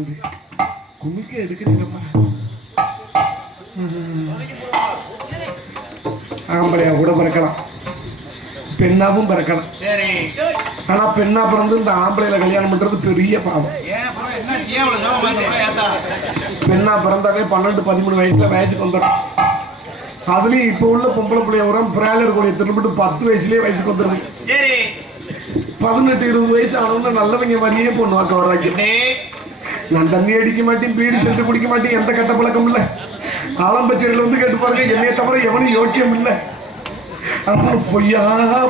நன்றி குமிக்க எடுக்கிறீங்கப்பா ஆம்பளையா கூட பிறக்கலாம் பெண்ணாவும் பிறக்கலாம் ஆனா பெண்ணா பிறந்து இந்த ஆம்பளையில கல்யாணம் பண்றது பெரிய பாவம் பெண்ணா பிறந்தாவே பன்னெண்டு பதிமூணு வயசுல வயசுக்கு வந்துடும் அதுலயும் இப்ப உள்ள பொம்பளை பிள்ளைய உரம் பிராலர் கூடிய திரும்பிட்டு பத்து வயசுலயே வயசுக்கு வந்துருது பதினெட்டு இருபது வயசு ஆனவங்க நல்லவங்க மாதிரியே பொண்ணு வாக்க வர்றாங்க. நான் தண்ணி அடிக்க மாட்டேன் பீடி சென்று குடிக்க மாட்டேன் எந்த கட்ட பழக்கம் இல்ல. ஆலம்பச்சேரியில வந்து கேட்டு பாருங்க என்னைய தவிர எவனும் யோக்கியம் இல்ல. அப்புறம் பொய்யா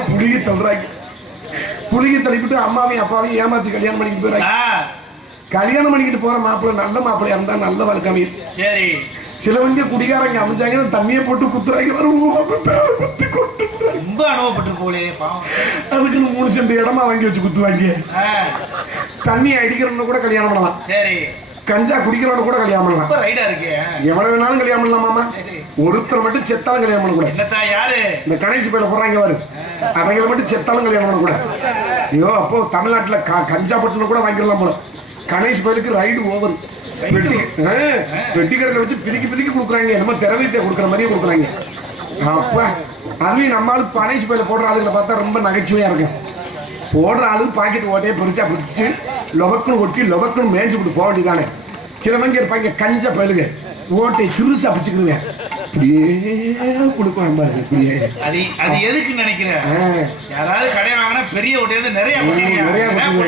புளிய தள்ளுறாங்க. புளிய தள்ளிவிட்டு அம்மாவையும் அப்பாவையும் ஏமாத்தி கல்யாணம் பண்ணிக்கிட்டு போறாங்க ஆ, கல்யாணம் பண்ணிக்கிட்டு போற மாப்பிள்ளை நல்ல மாப்பிள்ளையா இருந்தா நல்ல வழக்கம். சரி. சிலவங்க குடிகாரங்க அமைஞ்சாங்கன்னா தண்ணியை போட்டு குத்துறாங்க. வரும் குத்தி கொட்டுறாங்க. ரொம்ப அனுபவப்பட்டு போலே பாவம். அதுக்குன்னு மூணு சென்ட் இடமா வாங்கி வச்சு குத்துவாங்க. தண்ணி அடிக்கிறவன கூட கல்யாணம் பண்ணலாம். சரி. கஞ்சா குடிக்கிறவன கூட கல்யாணம் பண்ணலாம். ரொம்ப ரைடா இருக்கு. எவ்வளவு வேணாலும் கல்யாணம் பண்ணலாமாமா சரி. ஒருத்தர் மட்டும் செத்தாலும் கல்யாணம் பண்ணக்கூடாது. என்னத்தா யாரு? இந்த கணேஷ் பையில போறாங்க பாரு. அவங்கள மட்டும் செத்தாலும் கல்யாணம் பண்ணக்கூடாது. ஐயோ அப்போ தமிழ்நாட்டுல கஞ்சா பட்டணம் கூட வாங்கிடலாம் போல. கணேஷ் பையலுக்கு ரைடு ஓவர். வெட்டி கடையில வச்சு பிதிக்கி பிதிக்கி கொடுக்குறாங்க. நம்ம திரவியத்தை கொடுக்குற மாதிரியே கொடுக்குறாங்க. அப்ப. அதுலயும் நம்ம ஆளு கணேஷ் பையில போடுற ஆளுகளை பார்த்தா ரொம்ப நகைச்சுவையா இருக்கும் போடுற ஆளு பாக்கெட் ஓட்டையே பெருசா பிடிச்சு லொபக்குன்னு ஒட்டி லொபக்குன்னு மேய்ஞ்சு விட்டு போக வேண்டியதானே சிலவங்க இருப்பாங்க கஞ்ச பயிலுங்க. ஓட்டை சிறுசா பிடிச்சுக்கிறீங்க இப்படியே கொடுப்பாங்க பாருங்க இப்படியே. அது அது எதுக்கு நினைக்கிற? ஆ, யாராவது கடை வாங்கினா பெரிய ஒட்டியாவது நிறைய நிறைய.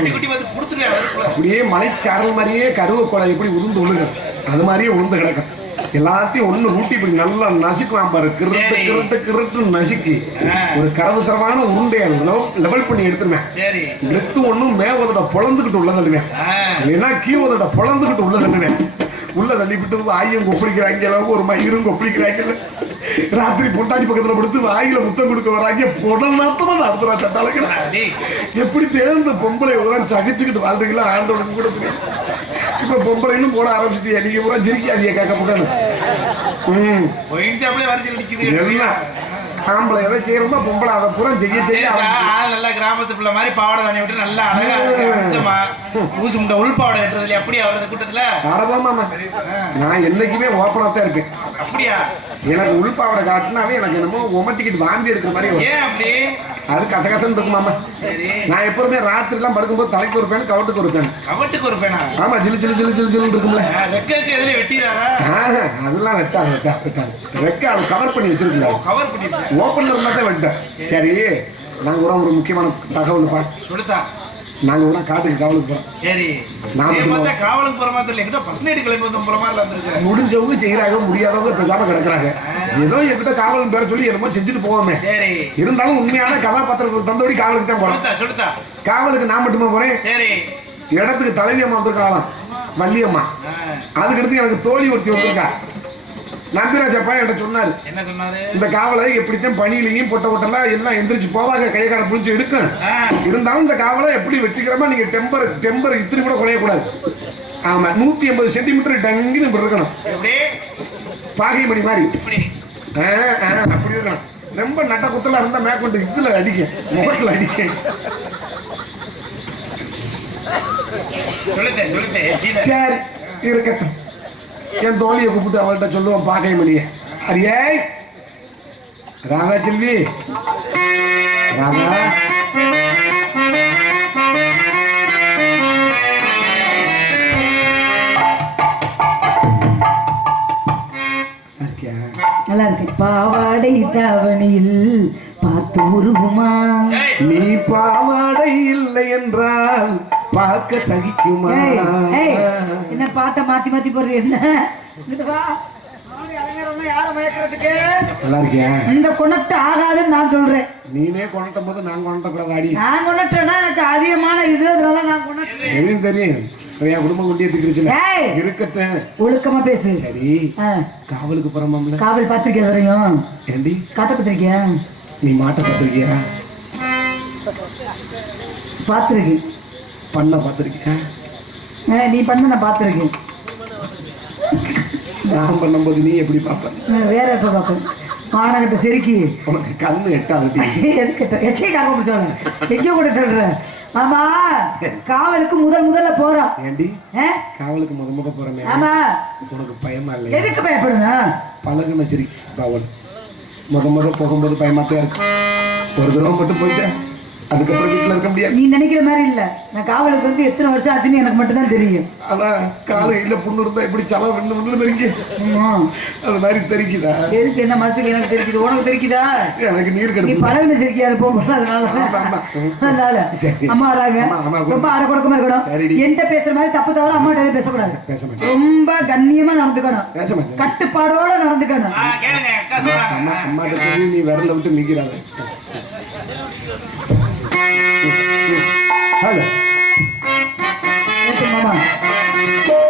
கொட்டி வந்து கொடுத்துருவாங்க அப்படியே மலைச்சாரல் மாதிரியே கருவேக்கோளை எப்படி உளுந்து உழுக அது மாதிரியே உளுந்து கிடக்கும். எல்லாத்தையும் ஒண்ணு ஊட்டி இப்படி நல்லா நசுக்குவான் பாரு. கிருட்டு. கிருட்டு கிருட்டு நசுக்கி. ஒரு கரவுசரமான உருண்டையை லெவல் பண்ணி எடுத்துருவேன் எடுத்து ஒண்ணும் மேவதோட பொழந்துக்கிட்டு உள்ள தள்ளுவேன் இல்லைன்னா கீவதோட பொழந்துக்கிட்டு உள்ள தள்ளுவேன் உள்ள தள்ளிவிட்டு வாயும் கொப்பளிக்கிறாங்க அளவுக்கு ஒரு மயிரும் கொப்பளிக்கிறாங்க. ராத்திரி பொண்டாடி பக்கத்துல படுத்து வாயில முத்தம் கொடுக்க வராங்க. புடல் நாத்தமா நடத்துறா சட்டாளங்க டேய், எப்படி தேர்ந்த பொம்பளை சகிச்சுக்கிட்டு வாழ்றீங்களா ஆண்டவனுக்கு கூட இப்ப பொம்பளைன்னு போட ஆரம்பிச்சுட்டு நீங்க பூரா சிரிக்காதீங்க கேட்க பக்கம் ம். ஆம்பளை எதை செய்யறோமோ பொம்பளை அதை பூரா செய்ய செய்ய நல்லா கிராமத்து பிள்ளை மாதிரி பாவாடை தானே விட்டு நல்லா அழகா. ஊசி முட்டை உள் பாவாடை கட்டுறதுல அப்படியா வருது கூட்டத்துல அடதாமாமா. நான் என்னைக்குமே ஓப்பனா தான் இருப்பேன். அப்படியா? எனக்கு உள்பாவடை காட்டினாவே எனக்கு என்னமோ உமட்டிக்கிட்டு வாந்தி எடுக்கிற மாதிரி. ஏன் அப்படி? அது கசகசன்னு இருக்கும் மாமா. நான் எப்பவுமே ராத்திரி எல்லாம் படுக்கும்போது தலைக்கு ஒரு பேன் கவட்டுக்கு ஒரு பேன். கவட்டுக்கு ஒரு பேனா? ஆமா ஜிலு ஜிலு ஜிலு ஜிலு ஜிலுன்னு இருக்கும்ல. ரெக்கைக்கு எதிரே வெட்டிடுறாரா ஆஹா, அதெல்லாம் வெட்டாது வெட்டாது வெட்டாது. ரெக்க அது கவர் பண்ணி வச்சிருக்கல. கவர் பண்ணிருக்கேன் ஓப்பன்ல இருந்தா தான் வெட்டேன். சரி. நாங்க கூட ஒரு முக்கியமான தகவல் பா சொல்லுதா? நாங்க கூட காட்டுக்கு காவலுக்கு போறோம். சரி. நான் காவலுக்கு போற மாதிரி எங்கிட்ட பஸ் நைட்டு கிளம்பி வந்து போற மாதிரி இருந்திருக்கு முடிஞ்சவங்க செய்யறாங்க முடியாதவங்க பேசாம கிடக்குறாங்க. ஏதோ என்கிட்ட காவல் பேர சொல்லி என்னமோ செஞ்சுட்டு போவோமே. சரி. இருந்தாலும் உண்மையான கதாபாத்திரத்துக்கு தந்தோடி காவலுக்கு தான் போறோம். சொல்லுதா காவலுக்கு நான் மட்டுமா போறேன்? சரி. இடத்துக்கு தலைவி அம்மா வந்திருக்காங்களாம். வள்ளியம்மா. ஆ, அதுக்கடுத்து எனக்கு தோழி ஒருத்தி வந்திருக்கா. நம்பிராஜ் அப்பா என்கிட்ட சொன்னாரு என்ன சொன்னாரு? இந்த காவலை எப்படித்தான் பனியிலையும் பொட்ட பொட்டெல்லாம் எல்லாம் எந்திரிச்சு போவாங்க கையை காலை புளிச்சு எடுக்கும். இருந்தாலும் இந்த காவலை எப்படி வெற்றிக்கிறமா நீங்க டெம்பர் டெம்பர் இத்திரி கூட குறையக்கூடாது ஆமா நூத்தி எண்பது சென்டிமீட்டர் டங்குன்னு இப்படி இருக்கணும். எப்படி? பாகை மணி மாதிரி அப்படி இருக்கணும். ரொம்ப நட்ட குத்தலா இருந்தா மேற்கொண்டு இதுல அடிக்க முகத்துல அடிக்க சரி இருக்கட்டும். என் தோழியை கூப்பிட்டு அவள்கிட்ட சொல்லுவோம் பார்க்கவே மணியே. அரியே ராதா செல்வி. ராதா. நல்லா இருக்கு. பாவாடை தாவணியில் பார்த்து உருகுமா? நீ பாவாடை இல்லை என்றால் பார்க்க சகிக்குமா? என்ன பாட்டை மாத்தி மாத்தி போடுற என்ன? வா. இந்த கொணட்டு ஆகாதுன்னு நான் சொல்றேன். நீனே கொண்டாட்டும் போது நான் கொண்டாட்ட கூடாது அடி நான் கொணட்டுனா எனக்கு அதிகமான இது அதனால நான் கொணட்டு எதுவும் தெரியும்? என் குடும்பம் திக்கிருச்சுல இருக்கட்டும். ஒழுக்கமா பேசு. சரி. காவலுக்கு போறோம்ல காவல் பார்த்திருக்கியா வரையும்? ஏண்டி? காட்ட பார்த்திருக்கியா? நீ மாட்டை பார்த்திருக்கியா? பார்த்துருக்கேன். பண்ண பார்த்திருக்கியா? நீ பண்ண நான் பார்த்துருக்கேன். நான் பண்ணும்போது நீ எப்படி பார்ப்ப? வேற எப்ப பார்ப்பேன்? மானகட்ட செருக்கி. உனக்கு கண்ணு எட்டாவது எச்சை காக்க பிடிச்சவன எங்கேயோ கூட சொல்ற? ஆமா காவலுக்கு முதல் முதல்ல போறோம். ஏண்டி? காவலுக்கு முத முத போறமே. ஆமா. உனக்கு பயமா இல்லையா? எதுக்கு பயப்படணும் பழகுன சரி காவல் முத முத போகும்போது பயமாத்தான் இருக்கு. ஒரு தடவை மட்டும் போயிட்டேன். அதுக்கப்புறம் வீட்டுல இருக்க முடியாது. நீ நினைக்கிற மாதிரி இல்ல. நான் காவலுக்கு வந்து எத்தனை வருஷம் ஆச்சுன்னு எனக்கு மட்டும் தான் தெரியும். ஆனா காலையில புண்ணு இருந்தா எப்படி சலம் வெண்ணு வெண்ணு தெரிஞ்சு. அது மாதிரி தெரிக்குதா? எதுக்கு என்ன மனசுக்கு எனக்கு தெரிக்குது? உனக்கு தெரிக்குதா? எனக்கு நீர் நீ கெடுப்பு பழகின செருக்கியா இருப்போம் அதனால. அதனால. அம்மா வராங்க. ரொம்ப அட கொடுக்கமா சரிடி. இருக்கணும் என்கிட்ட பேசுற மாதிரி தப்பு தவிர அம்மாட்ட எதுவும் பேசக்கூடாது. ரொம்ப கண்ணியமா நடந்துக்கணும். கட்டுப்பாடோட நடந்துக்கணும். அம்மா அம்மா சொல்லி நீ விரல விட்டு நிக்கிறாங்க 嗯嗯好的我是妈妈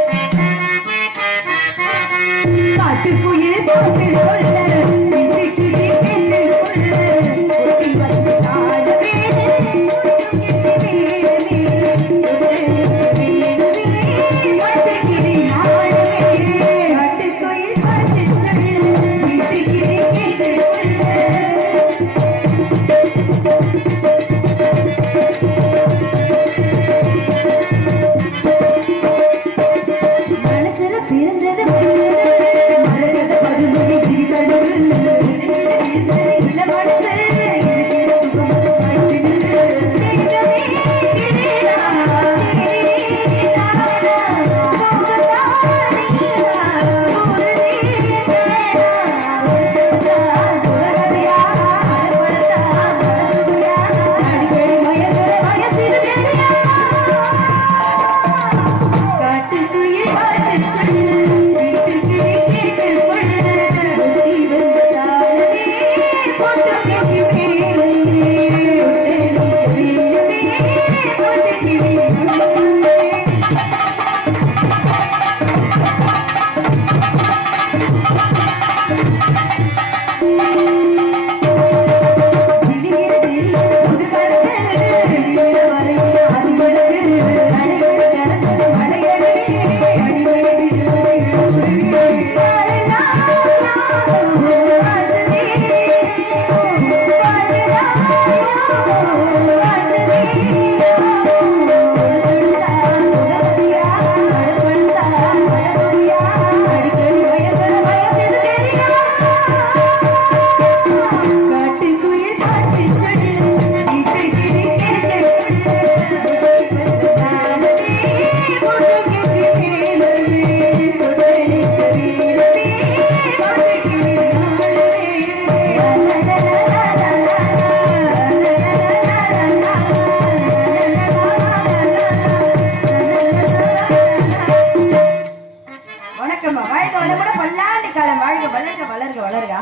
வளர்க வளர்க.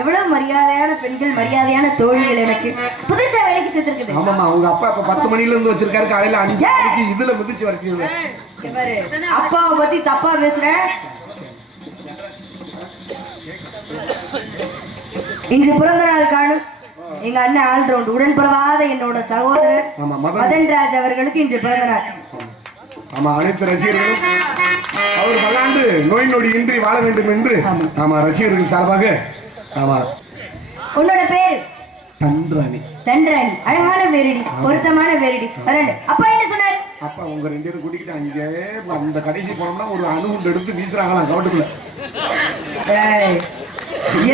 எவ்வளவு மரியாதையான பெண்கள் மரியாதையான தோழிகள் எனக்கு. புதுசா வேலைக்கு சேர்த்திருக்குது. ஆமாமா அவங்க அப்பா இப்ப பத்து மணில இருந்து வச்சிருக்காரு காலையில அஞ்சு மணிக்கு இதுல மிதிச்சு பாரு. அப்பாவை பத்தி தப்பா பேசுற. இன்று பிறந்த நாள் காணும். எங்க அண்ணன் ஆல்ரவுண்ட் உடன் பிறவாத என்னோட சகோதரர் மதன்ராஜ் அவர்களுக்கு இன்று பிறந்த நாள் ஆமா அனைத்து ரசிகர்களும் அவர் பல்லாண்டு நோய் நொடி இன்றி வாழ வேண்டும் என்று ஆமா. ரசிகர்கள் சார்பாக ஆமா. உன்னோட பேரு? தன்ராணி. தண்டராணி அழகான பேரடி பொருத்தமான அதனால அப்பா என்ன சொன்னாரு? அப்பா உங்க ரெண்டு பேரும் கூட்டிக்கிட்டு அங்கே அந்த கடைசி போனோம்னா ஒரு அணுகுண்டு எடுத்து வீசுறாங்களாம் கவட்டுக்குள்ள.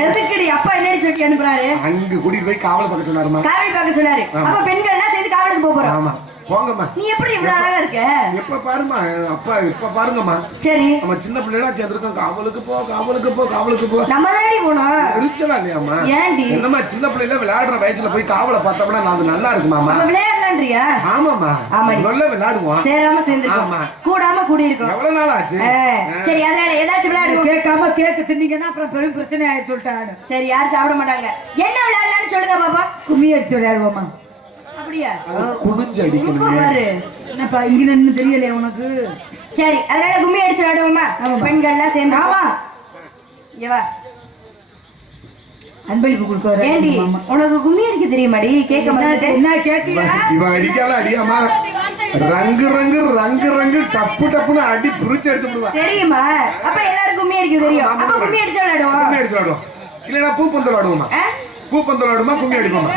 எதுக்குடி அப்பா என்னடி சொல்லி அனுப்புறாரு? அங்க கூட்டிட்டு போய் காவல் பார்க்க சொன்னாருமா காவல் பார்க்க சொன்னாரு. அப்ப பெண்கள் எல்லாம் சேர்ந்து காவலுக்கு போறோம். ஆமா. போங்கம்மா. நீ எப்படி இவ்வளவு அழகா இருக்க? எப்ப பாருமா அப்பா இப்ப பாருங்கம்மா. சரி. நம்ம சின்ன பிள்ளைகளா சேர்ந்துருக்கோம். காவலுக்கு போ காவலுக்கு போ காவலுக்கு போ. நம்ம தானடி போனோம். எரிச்சலா இல்லையாம்மா? ஏன்டி? என்னம்மா சின்ன பிள்ளைல விளையாடுற வயசுல போய் காவலை பார்த்தோம்னா நான் அது நல்லா இருக்குமாமா நம்ம விளையாடலான்றியா? ஆமாமா ஆமாடி. முதல்ல விளையாடுவோம். சேராம சேர்ந்துருக்கோம் ஆமா. கூடாம கூடி இருக்கோம் எவ்வளவு நாள் ஆச்சு? சரி அதனால ஏதாச்சும் விளையாடுவோம் கேட்காம கேக்கு தின்னீங்கன்னா அப்புறம் பெரும் பிரச்சனை ஆயிடுச்சு சொல்லிட்டாங்க சரி யாரும் சாப்பிட மாட்டாங்க. என்ன விளையாடலாம்னு சொல்லுங்க பாப்பா. கும்மி அடிச்சு விளையாடுவோமா அப்படியா? அது குனிஞ்சு இப்ப அடிக்கணும் பாரு. என்னப்பா இங்க நின்னு தெரியலையா உனக்கு? சரி அதனால கும்மி அடிச்சு விளையாடுவோமா? ஆமாம்மா. பெண்கள்லாம் சேர்ந்து ஆமா. இங்க வா. அன்பளிப்பு கொடுக்க ஏண்டி வர உனக்கு கும்மி அடிக்க தெரியுமாடி? கேட்க மாட்டேன் என்ன கேட்டியா? இவன் அடிக்காத அடியாமா? ரங்கு ரங்கு ரங்கு ரங்கு டப்பு டப்புன்னு அடி பிரிச்சு எடுத்து விடுவா. தெரியுமா? அப்ப எல்லாரும் கும்மி அடிக்க தெரியும். அப்ப கும்மி அடிச்சு விளையாடுவோம். கும்மி அடிச்சு விளாடுவோம் இல்லைன்னா பூ பந்து விளாடுவோமா ஆ? பூ பந்து விளாடுமா கும்மி அடிப்போமா.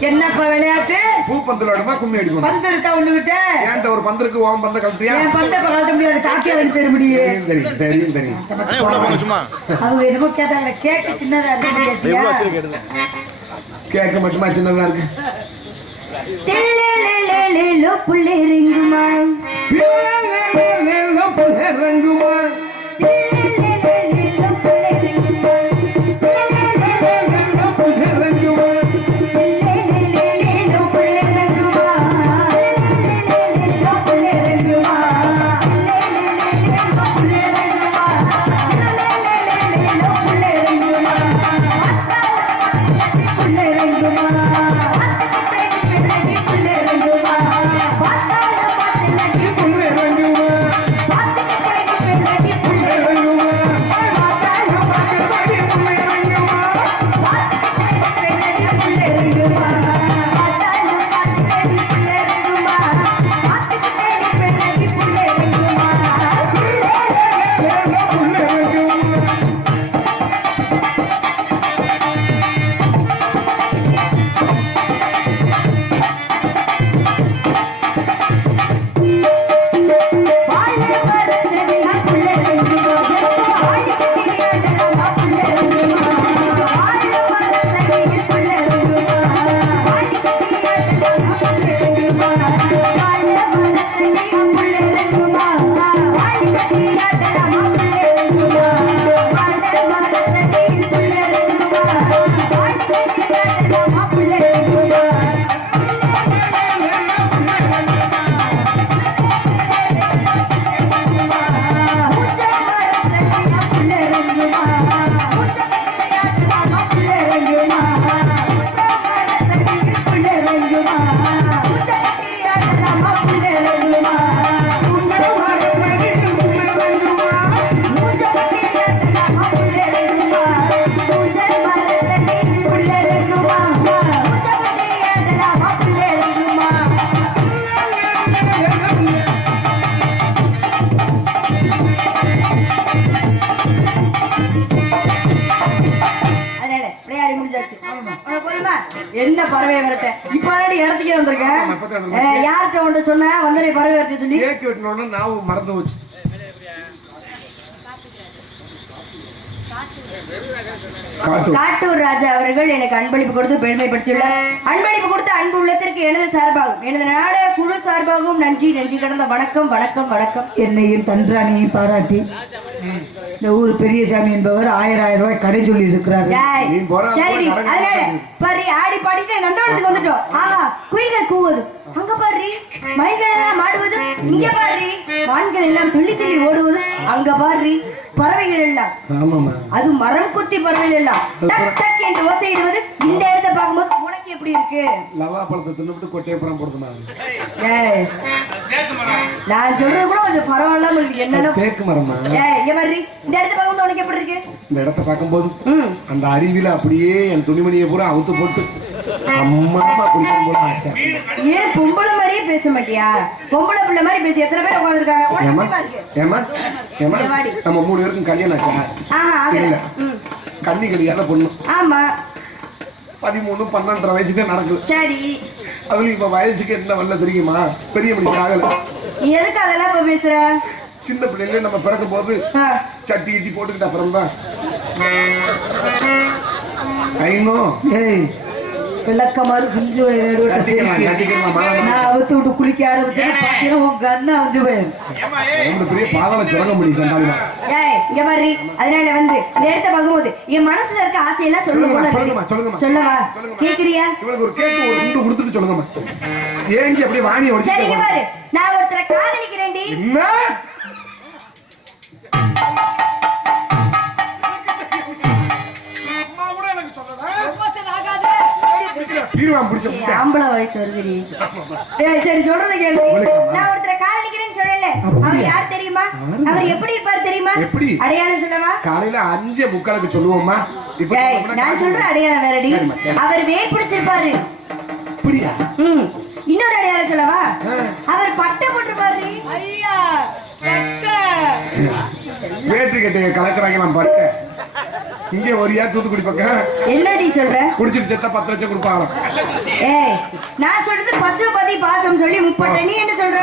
என்னப்பா விளையாட்டு? பூ பந்து விளாடுமா கும்மி அடிப்போமா? பந்து இருக்கா ஒண்ணு விட்ட ஏன்ட்ட ஒரு பந்து இருக்கு ஓம் பந்த கழட்டியா என் பந்த கழட்ட முடியாது? காக்கியா வந்து தெரிய முடியும் தெரியும் தெரியும் தெரியும் தெரியும். உள்ள போங்க சும்மா. அவங்க என்னமோ கேட்டாங்க கேக்கு சின்னதா இருக்கு கேட்டியா? கேட்க மட்டுமா சின்னதா இருக்கு? தில்லிலிலிலிலு புள்ளிரிங்குமா இறங்குமா? என்ன பறவை வரட்ட? இப்ப ஆல்ரெடி இடத்துக்கே வந்திருக்கேன். யார்கிட்ட உன்ட்ட சொன்ன? வந்தனே பறவை வரட்ட சொல்லி. கேக் வெட்டினோட நான் மறந்து வச்சு காட்டூர் ராஜா அவர்கள் எனக்கு அன்பளிப்பு கொடுத்து பெருமைப்படுத்தியுள்ளார். அன்பளிப்பு கொடுத்த அன்பு உள்ளத்திற்கு எனது சார்பாகவும் எனது நாடக குழு சார்பாகவும் நன்றி நன்றி கடந்த வணக்கம் வணக்கம் வணக்கம். என்னையும் தன்ராணியும் பாராட்டி இந்த ஊர் பெரியசாமி என்பவர் ஆயிரம் ஆயிரம் ரூபாய் கடை சொல்லி இருக்கிறார் சரி அதனால. பாரு ஆடி பாடிட்டு நந்தவனத்துக்கு வந்துட்டோம். ஆஹா குயில்கள் கூவுது. அங்க பாரு மயில்கள் எல்லாம் மாடுவது இங்க பாரு மான்கள் எல்லாம் துள்ளி துள்ளி ஓடுவது அங்க பாரு. பறவைகள் எல்லாம் ஆமாமா அது மரம் குத்தி பறவைகள் எல்லாம் டக் என்று ஓசையிடுவது இந்த இடத்தை பார்க்கும்போது உனக்கு எப்படி இருக்கு? லவா பழத்தை தின்னுபிட்டு கொட்டையப்புறம் போடுதுமா நான் சொல்றது கூட கொஞ்சம் பரவாயில்லாம இருக்கு என்னன்னா தேக்கு மரமா ஏய் இங்க பாரு இந்த இடத்தை பார்க்கும்போது உனக்கு எப்படி இருக்கு? இந்த இடத்த பார்க்கும்போது அந்த அருவியில அப்படியே என் துணிமணியை பூரா அவுத்து போட்டு ஏன் பொம்பளை மாதிரியே பேச மாட்டியா? பொம்பளை பிள்ளை மாதிரி பேசி. எத்தனை பேர் உட்காந்துருக்காங்க. நம்ம மூணு பேருக்கும் கல்யாணம் கண்ணி கல்யாணம் பொண்ணு. ஆமா. பதிமூணு பன்னெண்டரை வயசுக்கு நடக்குது. சரி. அதுல இப்ப வயசுக்கு என்ன வரல தெரியுமா? பெரிய மனுஷன் ஆகல. நீ எதுக்கு அதெல்லாம் இப்ப பேசுற? சின்ன பிள்ளைல நம்ம பிறக்கும் போது சட்டி கிட்டி போட்டுக்கிட்ட அப்புறம் தான் ஐநோ. ஏய். விளக்கமாறு குஞ்சு நான் அவுத்து விட்டு குளிக்க ஆரம்பிச்சேன் பாத்தீங்கன்னா அஞ்சு போயிரு ஏய், இங்க பாரு. அதனால வந்து இந்த இடத்த பார்க்கும்போது என் மனசுல இருக்க ஆசையெல்லாம் சொல்லும். சொல்லவா? சொல்லுங்கம்மா. கேக்குறியா? இவளுக்கு ஒரு கேக்கு ஒரு குண்டு கொடுத்துட்டு சொல்லுங்கம்மா. ஏங்கி அப்படியே வாணியை சரி இங்க உடச்சு பாரு. நான் ஒருத்தரை காதலிக்கிறேன்டி. என்ன? பீருவான் பிடிச்ச ஏய், முட்டை. ஆம்பளை வயசு வருதுடி ஏய், சரி சொல்றதை கேளு. நான் ஒருத்தரை காதலிக்கிறேன்னு சொல்லல. அவர் யார் தெரியுமா? அவர் எப்படி இருப்பார் தெரியுமா? எப்படி? அடையாளம் சொல்லவா? காலையில அஞ்சே முக்காலுக்கு சொன்னோம்னா நான் சொல்ற அடையாளம் வேறடி. அவர் வேர் பிடிச்சிருப்பாரு. அப்படியா? ம். இன்னொரு அடையாளம் சொல்லவா. அவர் பட்டை போட்டிருப்பாரு. ஐயா வேற்று கட்டைய பாட்டு. இங்க ஒரியா தூத்துக்குடி பக்கம். என்னடி சொல்ற? குடிச்சிட்டு செத்தா பத்து லட்சம் கொடுப்பாங்களாம். ஏய் நான் சொல்றது பசுபதி பாசம் சொல்லி முப்பட்ட. நீ என்ன சொல்ற?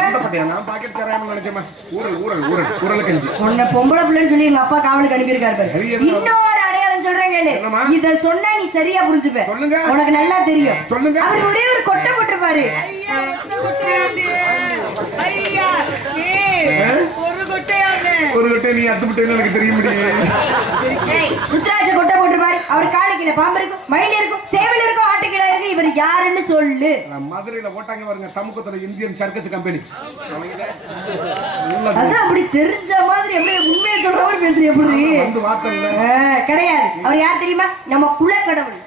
நான் பாக்கெட் தராம நினைச்சேம்மா. ஊரல் ஊரல் ஊரல் ஊரல் கஞ்சி. உன்னை பொம்பளை பிள்ளைன்னு சொல்லி எங்க அப்பா காவலுக்கு சரி, என்ன? இன்னொரு அடையாளம் சொல்றேன் கேளு? இத சொன்னா நீ சரியா புரிஞ்சுப்ப. சொல்லுங்க. உனக்கு நல்லா தெரியும். சொல்லுங்க. அவர் ஒரே ஒரு கொட்டை போட்டிருப்பாரு. ஐயா ஐயா ஏய் ஒரு குட்டையாண்டு ஒரு கட்டை நீ அத்து விட்டேன்னு எனக்கு தெரிய முடியும் ருத்ராட்ச கொட்டை போட்டிருப்பாரு அவர் காலு கீழே பாம்பு இருக்கும் மயில் இருக்கும் சேவல் இருக்கும் ஆட்டுக்கிழ இருக்கு இவர் யாருன்னு சொல்லு. மதுரையில போட்டாங்க பாருங்க தமுக்கத்துல இந்தியன் சர்க்கஸ் கம்பெனி. அதான் அப்படி தெரிஞ்ச மாதிரி எப்படி உண்மையை சொல்ற மாதிரி எப்படி? வந்து வார்த்தை கிடையாது. அவர் யார் தெரியுமா? நம்ம குலக்கடவுள்.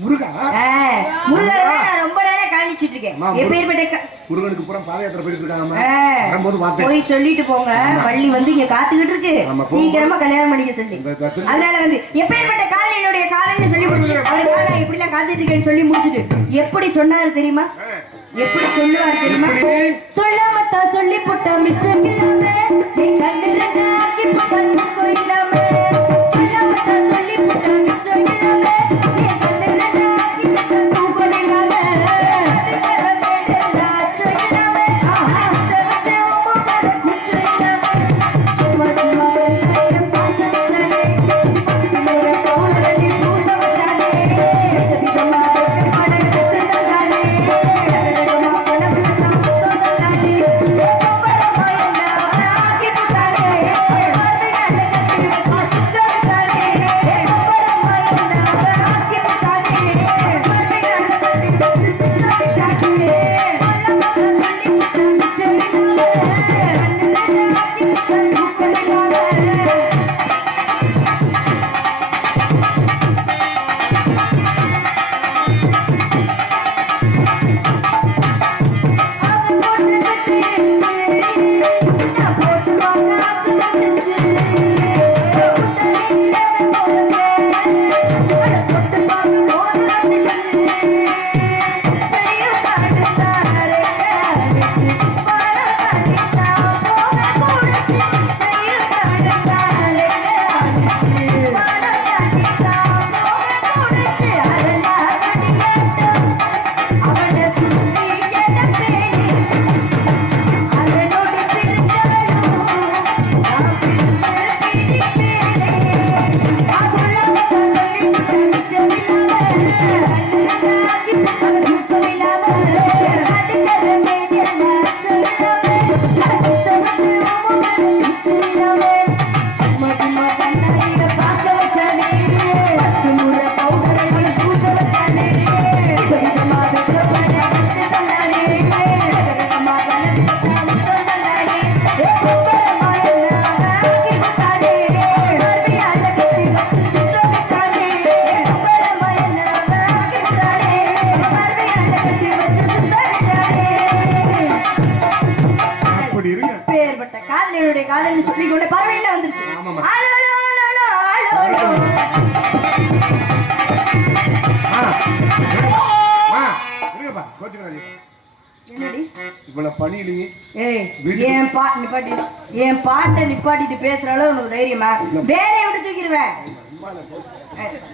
முருகா? ரொம்ப நாளா காணிச்சிட்டு இருக்கேன் எப்பேற்பட்ட க- முருகனுக்கு பூரா பாத யாத்திரை போயிட்டு இருக்காங்க ஆ, வரும்போது பார்த்தேன் போய் சொல்லிட்டு போங்க. பள்ளி வந்து இங்க காத்துக்கிட்டு இருக்கு. சீக்கிரமா கல்யாணம் பண்ணிக்க சொல்லி. அதனால வந்து எப்பேற்பட்ட கால் என்னுடைய சொல்லி முடிச்சு அவருக்காக நான் இப்படி எல்லாம் காத்துட்டு இருக்கேன்னு சொல்லி முடிச்சுட்டு. எப்படி சொன்னாரு தெரியுமா? எப்படி சொல்லுவாரு தெரியுமா? எப்படி? சொல்லாமத்தான் சொல்லி போட்டா மிச்சம் இல்லாம என் பாட்டு நிப்பாட்டி என் பாட்டை நிப்பாட்டிட்டு பேசுற அளவு உனக்கு தைரியமா? வேலையை விட்டு தூக்கிடுவேன்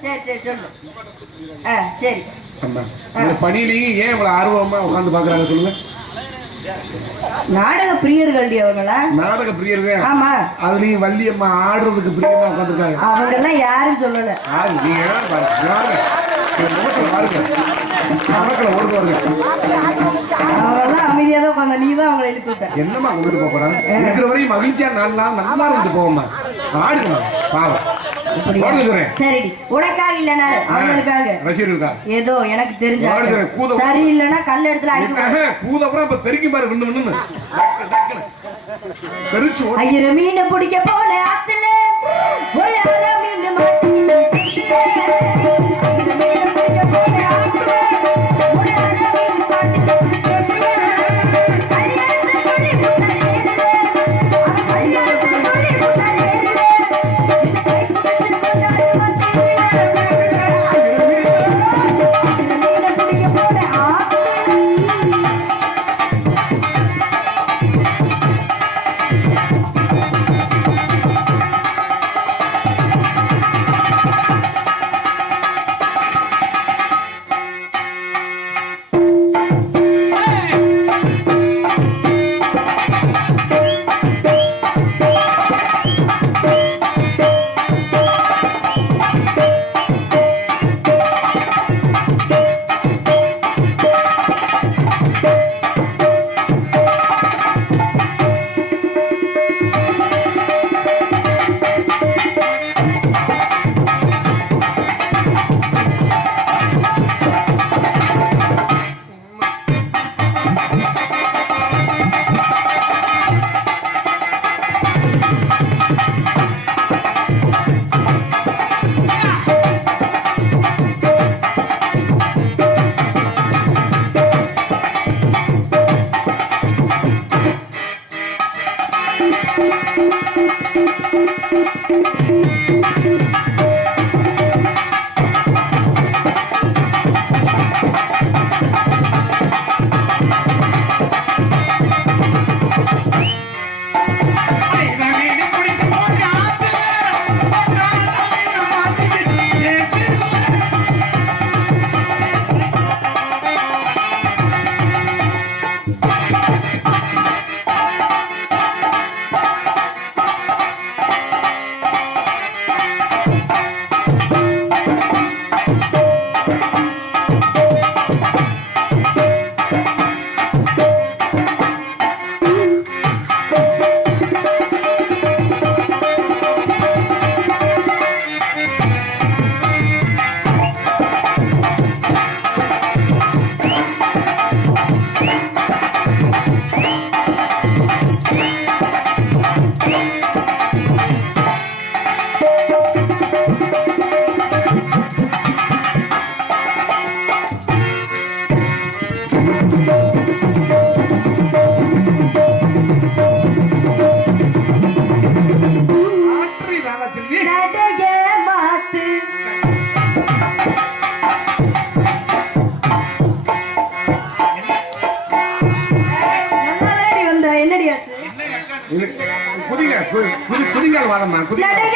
சரி சரி சொல்லு. ஆ சரி. அம்மா இவ்வளவு பணியிலேயே ஏன் இவ்வளவு ஆர்வமா உட்கார்ந்து பாக்குறாங்க சொல்லுங்க? நாடக பிரியர்கள்டி அவங்களா நாடக பிரியருங்க ஆமா. அதுலயும் வள்ளியம்மா ஆடுறதுக்கு பிரியமா உட்காந்துருக்காங்க அவங்க எல்லாம் யாரும் சொல்லல. பாருங்க. பாருங்க ஓடுது வருங்க அவங்க எல்லாம் அமைதியா தான் உட்காந்த நீ தான் அவங்களை இழுத்து விட்ட. என்னம்மா கொண்டுட்டு போக போறாங்க? இருக்கிற வரையும் மகிழ்ச்சியா நாலு நாள் நல்லா இருந்து போவோம்மா. ஆடுங்கம்மா பாவம். உனக்காக இல்லைனா அவங்களுக்காக. ஏதோ எனக்கு தெரிஞ்ச சரி, கூத- இல்லைன்னா கல் இடத்துல அடிக்க பூதப்புறம் இப்ப தெரிக்கும் பாரு விண்ணு. தெரிச்சு. ஐயர மீன் பிடிக்க போன ஆத்துல ஒரு அரை மீன் மாட்டிக்கிட்டு குதிங்க கு-